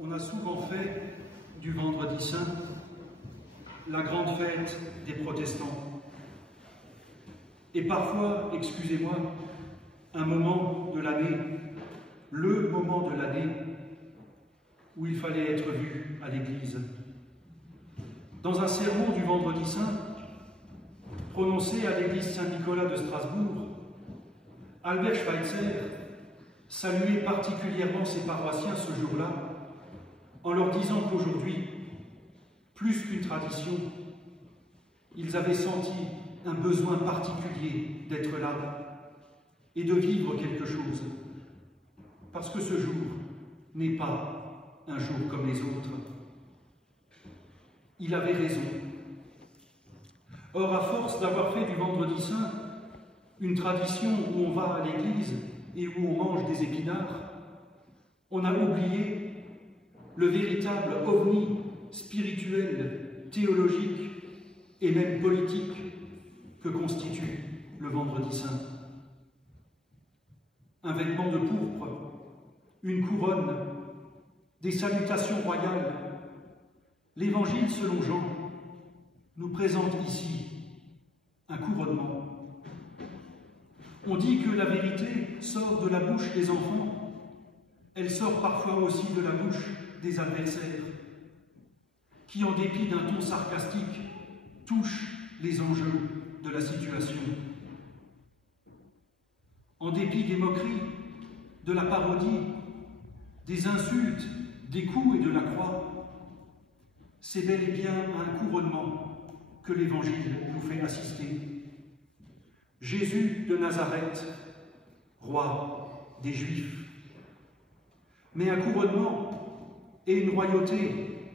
On a souvent fait du Vendredi Saint la grande fête des protestants. Et parfois, excusez-moi, un moment de l'année, le moment de l'année où il fallait être vu à l'église. Dans un sermon du Vendredi Saint, prononcé à l'église Saint-Nicolas de Strasbourg, Albert Schweitzer saluait particulièrement ses paroissiens ce jour-là, en leur disant qu'aujourd'hui, plus qu'une tradition, ils avaient senti un besoin particulier d'être là et de vivre quelque chose, parce que ce jour n'est pas un jour comme les autres. Il avait raison. Or, à force d'avoir fait du Vendredi Saint une tradition où on va à l'église et où on mange des épinards, on a oublié le véritable ovni spirituel, théologique et même politique que constitue le Vendredi Saint. Un vêtement de pourpre, une couronne, des salutations royales. L'Évangile selon Jean nous présente ici un couronnement. On dit que la vérité sort de la bouche des enfants, elle sort parfois aussi de la bouche des adversaires, qui, en dépit d'un ton sarcastique, touchent les enjeux de la situation. En dépit des moqueries, de la parodie, des insultes, des coups et de la croix, c'est bel et bien à un couronnement que l'Évangile nous fait assister. Jésus de Nazareth, roi des Juifs. Mais un couronnement et une royauté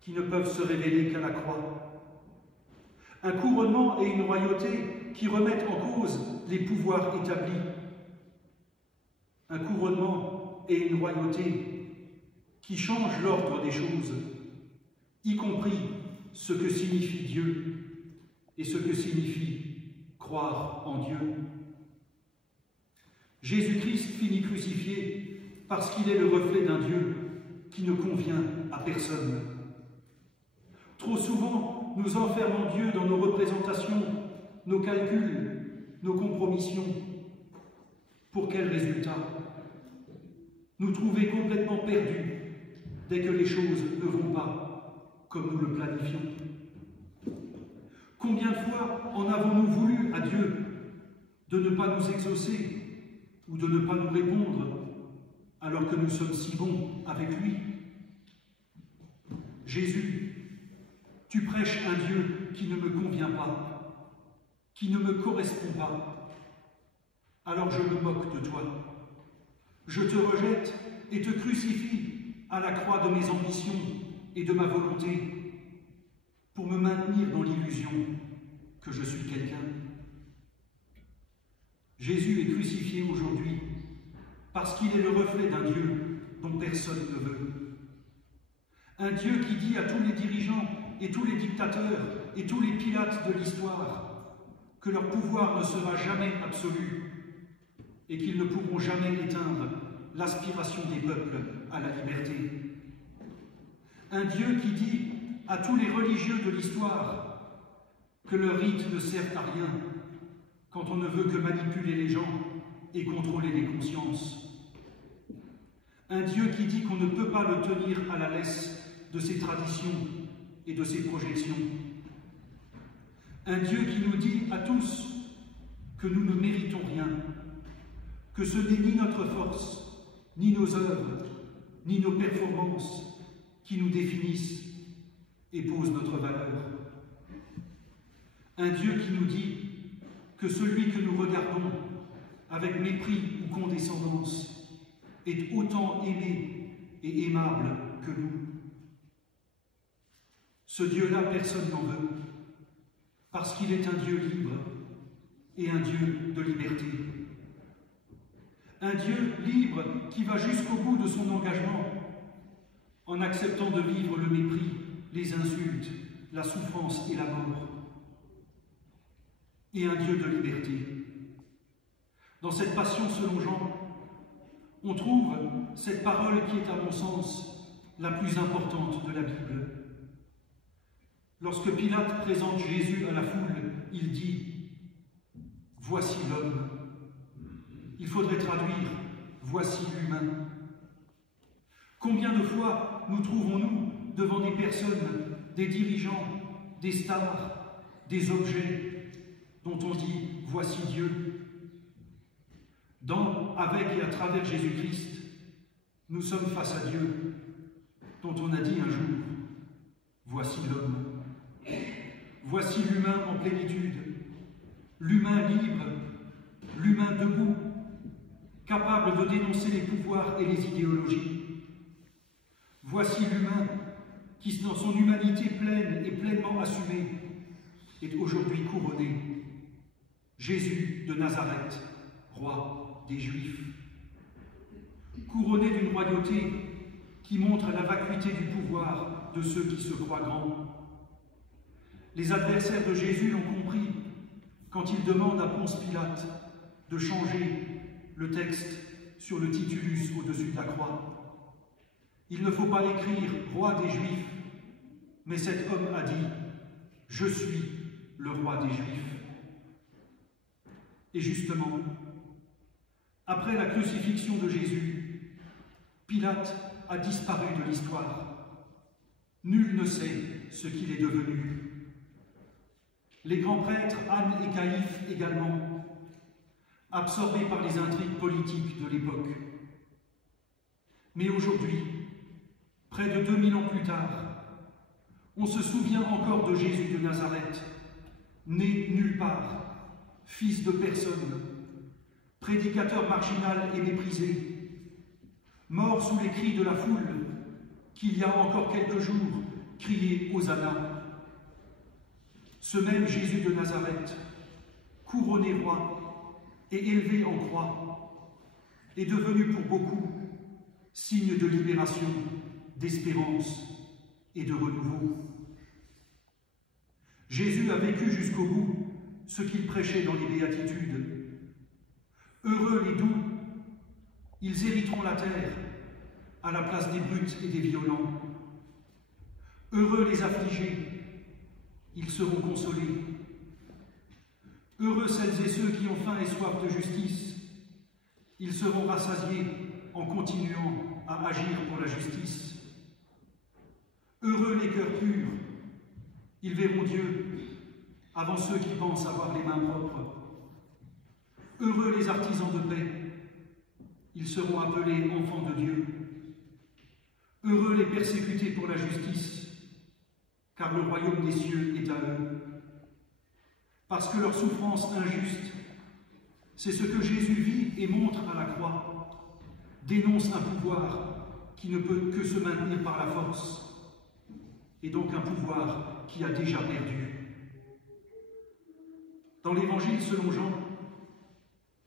qui ne peuvent se révéler qu'à la croix. Un couronnement et une royauté qui remettent en cause les pouvoirs établis. Un couronnement et une royauté qui changent l'ordre des choses, y compris ce que signifie Dieu et ce que signifie croire en Dieu. Jésus-Christ finit crucifié parce qu'il est le reflet d'un Dieu qui ne convient à personne. Trop souvent, nous enfermons Dieu dans nos représentations, nos calculs, nos compromissions. Pour quel résultat? Nous trouver complètement perdus dès que les choses ne vont pas comme nous le planifions. Combien de fois en avons-nous voulu à Dieu de ne pas nous exaucer ou de ne pas nous répondre alors que nous sommes si bons avec lui? Jésus, tu prêches un Dieu qui ne me convient pas, qui ne me correspond pas. Alors je me moque de toi. Je te rejette et te crucifie à la croix de mes ambitions et de ma volonté pour me maintenir dans l'illusion que je suis quelqu'un. Jésus est crucifié aujourd'hui parce qu'il est le reflet d'un Dieu dont personne ne veut. Un Dieu qui dit à tous les dirigeants et tous les dictateurs et tous les Pilates de l'histoire que leur pouvoir ne sera jamais absolu et qu'ils ne pourront jamais éteindre l'aspiration des peuples à la liberté. Un Dieu qui dit à tous les religieux de l'histoire que leurs rites ne servent à rien quand on ne veut que manipuler les gens et contrôler les consciences. Un Dieu qui dit qu'on ne peut pas le tenir à la laisse de ses traditions et de ses projections. Un Dieu qui nous dit à tous que nous ne méritons rien, que ce n'est ni notre force, ni nos œuvres, ni nos performances qui nous définissent et posent notre valeur. Un Dieu qui nous dit que celui que nous regardons avec mépris ou condescendance est autant aimé et aimable que nous. Ce Dieu-là, personne n'en veut, parce qu'il est un Dieu libre et un Dieu de liberté. Un Dieu libre qui va jusqu'au bout de son engagement en acceptant de vivre le mépris, les insultes, la souffrance et la mort. Et un Dieu de liberté. Dans cette passion selon Jean, on trouve cette parole qui est à mon sens la plus importante de la Bible. Lorsque Pilate présente Jésus à la foule, il dit « Voici l'homme ». Il faudrait traduire « Voici l'humain ». Combien de fois nous trouvons-nous devant des personnes, des dirigeants, des stars, des objets dont on dit « Voici Dieu ». Dans, avec et à travers Jésus-Christ, nous sommes face à Dieu, dont on a dit un jour « Voici l'homme ». Voici l'humain en plénitude, l'humain libre, l'humain debout, capable de dénoncer les pouvoirs et les idéologies. Voici l'humain qui, dans son humanité pleine et pleinement assumée, est aujourd'hui couronné. Jésus de Nazareth, roi des Juifs. Couronné d'une royauté qui montre la vacuité du pouvoir de ceux qui se croient grands. Les adversaires de Jésus l'ont compris quand ils demandent à Ponce Pilate de changer le texte sur le titulus au-dessus de la croix. Il ne faut pas écrire « roi des Juifs », mais cet homme a dit « Je suis le roi des Juifs ». Et justement, après la crucifixion de Jésus, Pilate a disparu de l'histoire. Nul ne sait ce qu'il est devenu. Les grands prêtres, Anne et Caïphe également, absorbés par les intrigues politiques de l'époque. Mais aujourd'hui, près de 2000 ans plus tard, on se souvient encore de Jésus de Nazareth, né nulle part, fils de personne, prédicateur marginal et méprisé, mort sous les cris de la foule, qui il y a encore quelques jours criait Hosanna. Ce même Jésus de Nazareth, couronné roi et élevé en croix, est devenu pour beaucoup signe de libération, d'espérance et de renouveau. Jésus a vécu jusqu'au bout ce qu'il prêchait dans les béatitudes. Heureux les doux, ils hériteront la terre à la place des brutes et des violents. Heureux les affligés, ils seront consolés. Heureux celles et ceux qui ont faim et soif de justice, ils seront rassasiés en continuant à agir pour la justice. Heureux les cœurs purs, ils verront Dieu avant ceux qui pensent avoir les mains propres. Heureux les artisans de paix, ils seront appelés enfants de Dieu. Heureux les persécutés pour la justice, car le royaume des cieux est à eux. Parce que leur souffrance injuste, c'est ce que Jésus vit et montre à la croix, dénonce un pouvoir qui ne peut que se maintenir par la force, et donc un pouvoir qui a déjà perdu. Dans l'Évangile selon Jean,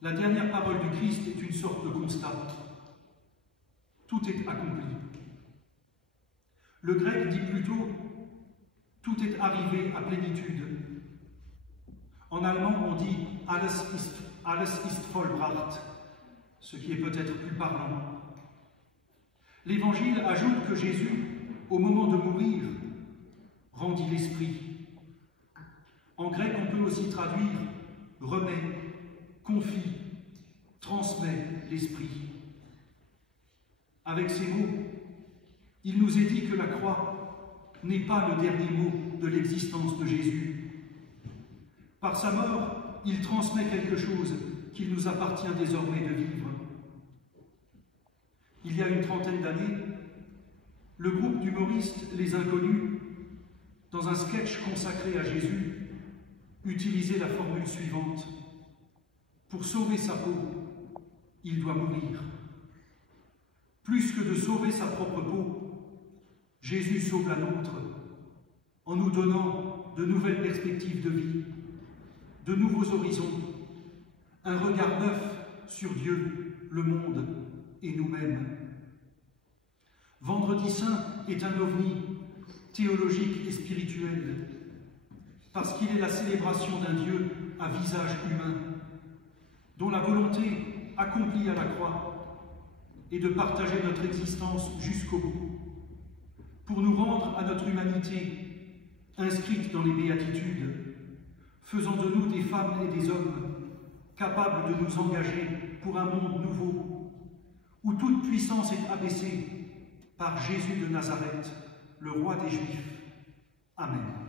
la dernière parole du Christ est une sorte de constat. Tout est accompli. Le grec dit plutôt « tout est arrivé à plénitude ». En allemand, on dit « alles ist vollbracht », ce qui est peut-être plus parlant. L'Évangile ajoute que Jésus, au moment de mourir, rendit l'esprit. En grec, on peut aussi traduire « remet », « confie », « transmet l'esprit ». Avec ces mots, il nous est dit que la croix n'est pas le dernier mot de l'existence de Jésus. Par sa mort, il transmet quelque chose qu'il nous appartient désormais de vivre. Il y a une trentaine d'années, le groupe d'humoristes Les Inconnus, dans un sketch consacré à Jésus, utilisait la formule suivante. Pour sauver sa peau, il doit mourir. Plus que de sauver sa propre peau, Jésus sauve la nôtre en nous donnant de nouvelles perspectives de vie, de nouveaux horizons, un regard neuf sur Dieu, le monde et nous-mêmes. Vendredi Saint est un ovni théologique et spirituel parce qu'il est la célébration d'un Dieu à visage humain, dont la volonté accomplie à la croix est de partager notre existence jusqu'au bout, pour nous rendre à notre humanité, inscrite dans les béatitudes, faisant de nous des femmes et des hommes capables de nous engager pour un monde nouveau, où toute puissance est abaissée par Jésus de Nazareth, le roi des Juifs. Amen.